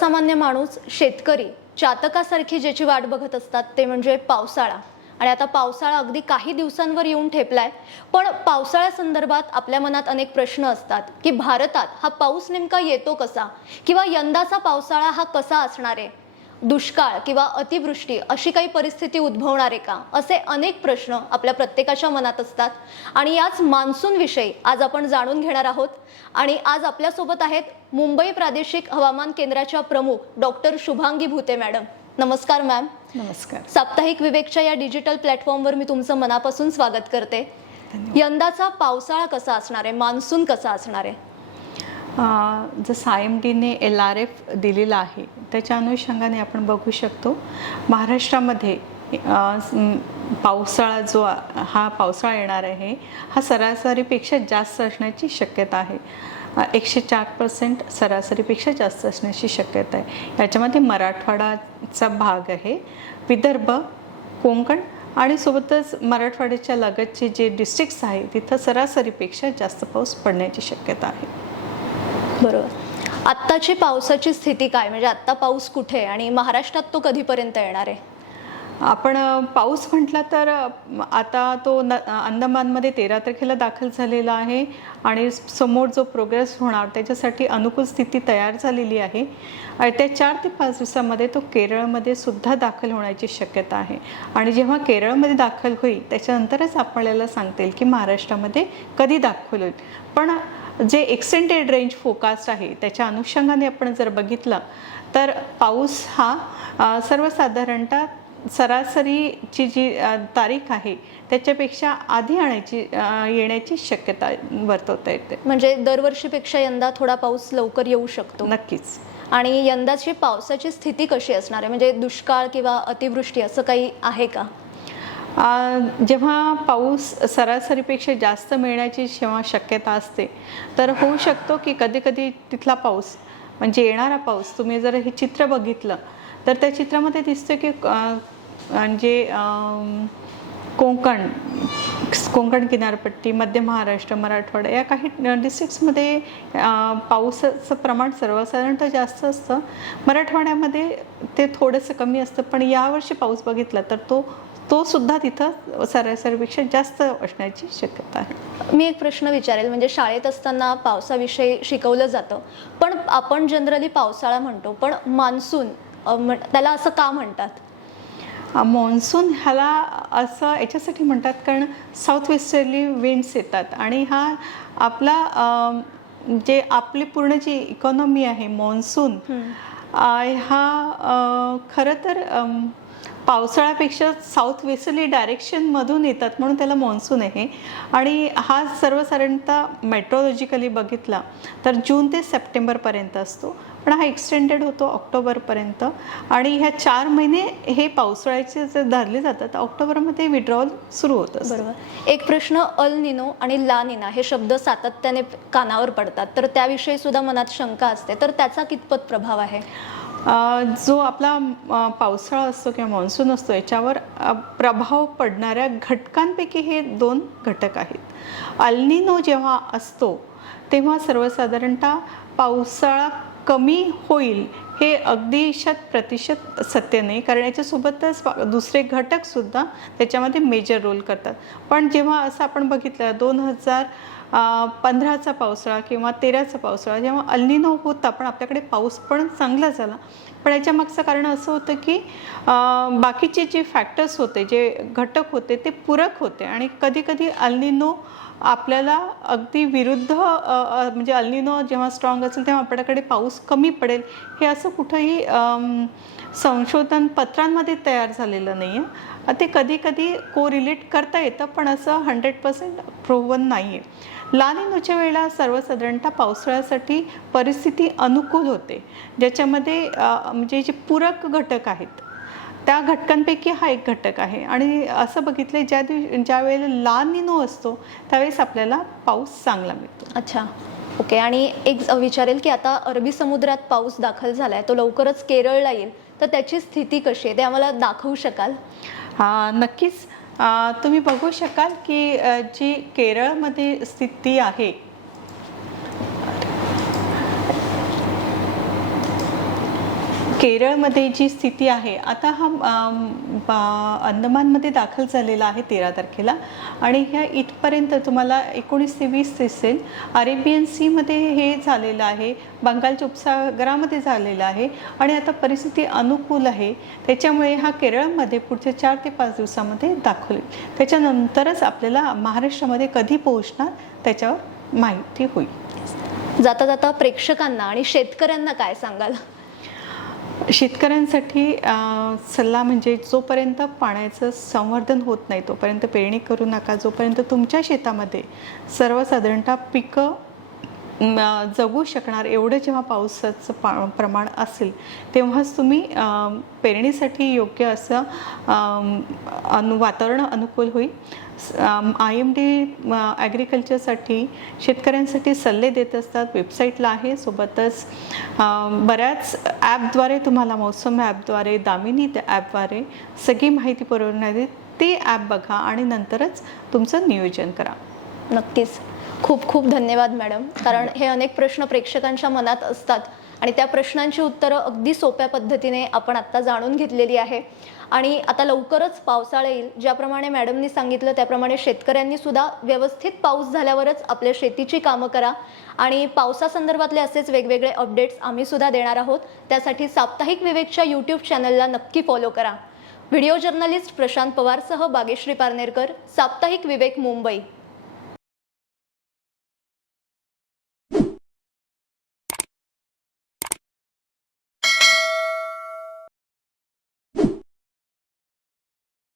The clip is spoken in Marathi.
सर्वसामान्य माणूस शेतकरी चातकासारखी ज्याची वाट बघत असतात ते म्हणजे पावसाळा. आणि आता पावसाळा अगदी काही दिवसांवर येऊन ठेपलाय पण पावसाळ्यासंदर्भात आपल्या मनात अनेक प्रश्न असतात की भारतात हा पाऊस नेमका येतो कसा? किंवा यंदाचा पावसाळा हा कसा असणार आहे? दुष्काळ किंवा अतिवृष्टी अशी काही परिस्थिती उद्भवणार आहे का? असे अनेक प्रश्न आपल्या प्रत्येकाच्या मनात असतात. आणि याच मान्सून विषयी आज आपण जाणून घेणार आहोत. आणि आज आपल्यासोबत आहेत मुंबई प्रादेशिक हवामान केंद्राच्या प्रमुख डॉक्टर शुभांगी भुते मॅडम. नमस्कार मॅम. नमस्कार. साप्ताहिक विवेकच्या या डिजिटल प्लॅटफॉर्मवर मी तुमचं मनापासून स्वागत करते. यंदाचा पावसाळा कसा असणार? आहे मान्सून कसा असणार? आहे जसं आय एम डीने एल आर एफ दिलेला आहे त्याच्या अनुषंगाने आपण बघू शकतो. महाराष्ट्रामध्ये पावसाळा जो हा पावसाळा येणार आहे हा सरासरीपेक्षा जास्त असण्याची शक्यता आहे. एकशे चार पर्सेंट सरासरीपेक्षा जास्त असण्याची शक्यता आहे. याच्यामध्ये मराठवाडाचा भाग आहे. विदर्भ कोंकण आणि सोबतच मराठवाड्याच्या लगतचे जे डिस्ट्रिक्ट्स आहे तिथं सरासरीपेक्षा जास्त पाऊस पडण्याची शक्यता आहे. बरोबर. आत्ताची पावसाची स्थिती काय? म्हणजे आत्ता पाऊस कुठे आहे आणि महाराष्ट्रात तो कधीपर्यंत येणार आहे? आपण पाऊस म्हटला तर आता तो न अंदमानमध्ये तेरा तारखेला दाखल झालेला आहे आणि समोर जो प्रोग्रेस होणार त्याच्यासाठी अनुकूल स्थिती तयार झालेली आहे. त्या चार ते पाच दिवसामध्ये तो केरळमध्ये सुद्धा दाखल होण्याची शक्यता आहे. आणि जेव्हा केरळमध्ये दाखल होईल त्याच्यानंतरच आपल्याला सांगता येईल की महाराष्ट्रामध्ये कधी दाखल होईल. पण जे एक्सटेंडेड रेंज फोकास्ट आहे त्याच्या अनुषंगाने आपण जर बघितलं तर पाऊस हा सर्वसाधारणतः सरासरीची जी तारीख आहे त्याच्यापेक्षा आधी आणायची येण्याची शक्यता वर्तवता येते. म्हणजे दरवर्षीपेक्षा यंदा थोडा पाऊस लवकर येऊ शकतो. नक्कीच. आणि यंदाची पावसाची स्थिती कशी असणार आहे? म्हणजे दुष्काळ किंवा अतिवृष्टी असं काही आहे का? जेव्हा पाऊस सरासरीपेक्षा जास्त मिळण्याची जेव्हा शक्यता असते तर होऊ शकतो की कधीकधी तिथला पाऊस म्हणजे येणारा पाऊस तुम्ही जर हे चित्र बघितलं तर त्या चित्रामध्ये दिसतं की म्हणजे कोकण कोकण किनारपट्टी मध्य महाराष्ट्र मराठवाडा या काही डिस्ट्रिक्ट्समध्ये पाऊसाचं पावसाचं प्रमाण सर्वसाधारणतः जास्त असतं. मराठवाड्यामध्ये ते थोडंसं कमी असतं पण यावर्षी पाऊस बघितला तर तो तो सुद्धा तिथं सरासरीपेक्षा जास्त असण्याची शक्यता आहे. मी एक प्रश्न विचारेल म्हणजे शाळेत असताना पावसाविषयी शिकवलं जातं पण आपण जनरली पावसाळा म्हणतो पण मान्सून म्हण- त्याला असं का म्हणतात? मॉन्सून ह्याला असं याच्यासाठी म्हणतात कारण साऊथ वेस्टर्ली विंड्स येतात. आणि हा आपला जे आपली पूर्ण जी इकॉनॉमी आहे मॉन्सून हा खरं तर पावसाळ्यापेक्षा साऊथ वेस्टर्ली डायरेक्शनमधून येतात म्हणून त्याला मॉन्सून आहे. आणि हा सर्वसाधारणतः मेट्रोलॉजिकली बघितला तर जून ते सप्टेंबरपर्यंत असतो. पण हा एक्सटेंडेड होतो ऑक्टोबरपर्यंत आणि ह्या चार महिने हे पावसाळ्याचे जर धरले जातात तर ऑक्टोबरमध्ये विड्रॉल सुरू होतं बरोबर. एक प्रश्न अल निनो आणि ला निना हे शब्द सातत्याने कानावर पडतात. तर त्याविषयी सुद्धा मनात शंका असते. तर त्याचा कितपत प्रभाव आहे? जो आपला पावसाळा असतो किंवा मान्सून असतो याच्यावर प्रभाव पडणाऱ्या घटकांपैकी हे दोन घटक आहेत. अल्निनो जेव्हा असतो तेव्हा सर्वसाधारणतः पावसाळा कमी होईल हे अगदी शत प्रतिशत सत्य नाही. कारण याच्यासोबतच दुसरे घटकसुद्धा त्याच्यामध्ये मेजर रोल करतात. पण जेव्हा असं आपण बघितलं दोन हजार पंधराचा पावसाळा किंवा तेराचा पावसाळा जेव्हा अल्निनो होता पण आपल्याकडे पाऊस पण चांगला झाला. पण याच्या मागचं कारण असं होतं की बाकीचे जे फॅक्टर्स होते जे घटक होते ते पूरक होते. आणि कधीकधी अल्निनो आपल्याला अगदी विरुद्ध म्हणजे अल्निनो जेव्हा स्ट्रॉंग असेल तेव्हा आपल्याकडे पाऊस कमी पडेल हे असं कुठंही संशोधन पत्रांमध्ये तयार झालेलं नाही आहे ते कधी कधी को रिलेट करता येतं पण असं हंड्रेड पर्सेंट प्रोवन नाही आहे लानिनोच्या वेळेला सर्वसाधारणतः पावसाळ्यासाठी परिस्थिती अनुकूल होते. ज्याच्यामध्ये म्हणजे जे पूरक घटक आहेत त्या घटकांपैकी हा एक घटक आहे. आणि असं बघितलं ज्या दिवशी ज्या वेळेला ला निनो असतो त्यावेळेस आपल्याला पाऊस चांगला मिळतो. अच्छा. ओके. आणि एक विचारेल की आता अरबी समुद्रात पाऊस दाखल झालाय तो लवकरच केरळला येईल तर त्याची स्थिती कशी आहे? ते आम्हाला दाखवू शकाल? हा नक्कीच. तुम्ही बघू शकाल की जी केरळमध्ये स्थिती आहे केरळमध्ये जी स्थिती आहे आता हा बा- अंदमानमध्ये दाखल झालेला आहे तेरा तारखेला आणि ह्या इथपर्यंत तुम्हाला एकोणीस ते वीस दिसेल. अरेबियन सीमध्ये हे झालेलं आहे बंगालच्या उपसागरामध्ये झालेलं आहे आणि आता परिस्थिती अनुकूल आहे. त्याच्यामुळे हा केरळमध्ये पुढच्या चार ते पाच दिवसामध्ये दाखल होईल. त्याच्यानंतरच आपल्याला महाराष्ट्रामध्ये कधी पोहोचणार त्याच्यावर माहिती होईल. जाता जाता प्रेक्षकांना आणि शेतकऱ्यांना काय सांगाल? शेतकऱ्यांसाठी सल्ला म्हणजे जोपर्यंत पाण्याचं संवर्धन होत नाही तोपर्यंत पेरणी करू नका. जोपर्यंत तुमच्या शेतामध्ये सर्वसाधारणतः पिकं जगू शकणार एवढं जेव्हा पावसाचं पा प्रमाण असेल तेव्हाच तुम्ही पेरणीसाठी योग्य असं अनु वातावरण अनुकूल होईल. आय एम डी ॲग्रिकल्चरसाठी शेतकऱ्यांसाठी सल्ले देत असतात वेबसाईटला आहे. सोबतच बऱ्याच ॲपद्वारे तुम्हाला मौसम ॲपद्वारे दामिनी ॲपद्वारे सगळी माहिती पुरवण्यात येते. ते ॲप बघा आणि नंतरच तुमचं नियोजन करा. नक्कीच. खूप खूप धन्यवाद मॅडम. कारण हे अनेक प्रश्न प्रेक्षकांच्या मनात असतात आणि त्या प्रश्नांची उत्तरं अगदी सोप्या पद्धतीने आपण आत्ता जाणून घेतलेली आहे. आणि आता लवकरच पावसाळा येईल. ज्याप्रमाणे मॅडमनी सांगितलं त्याप्रमाणे शेतकऱ्यांनी सुद्धा व्यवस्थित पाऊस झाल्यावरच आपल्या शेतीची कामं करा. आणि पावसासंदर्भातले असेच वेगवेगळे अपडेट्स आम्ही सुद्धा देणार आहोत. त्यासाठी साप्ताहिक विवेकच्या यूट्यूब चॅनलला नक्की फॉलो करा. व्हिडिओ जर्नलिस्ट प्रशांत पवारसह बागेश्री पारनेरकर साप्ताहिक विवेक मुंबई.